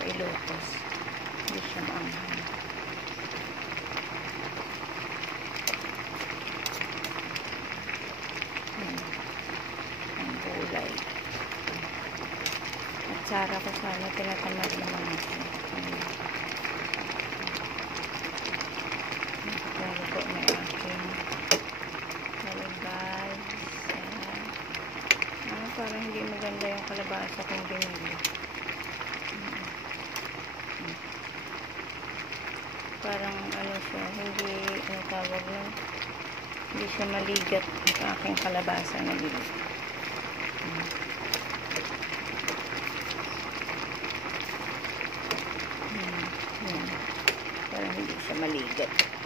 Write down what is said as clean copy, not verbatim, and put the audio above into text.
ko ilutos. Hindi siya maanghang. Ang gulay. At sara ko sana, tinatamad naman ako. Lalo po na aking malibay. Parang hindi maganda yung kalabasa kong binili. Parang ano siya, hindi, ano tawag nun, hindi siya maligat ang aking kalabasa na binili. Parang hindi siya maligat.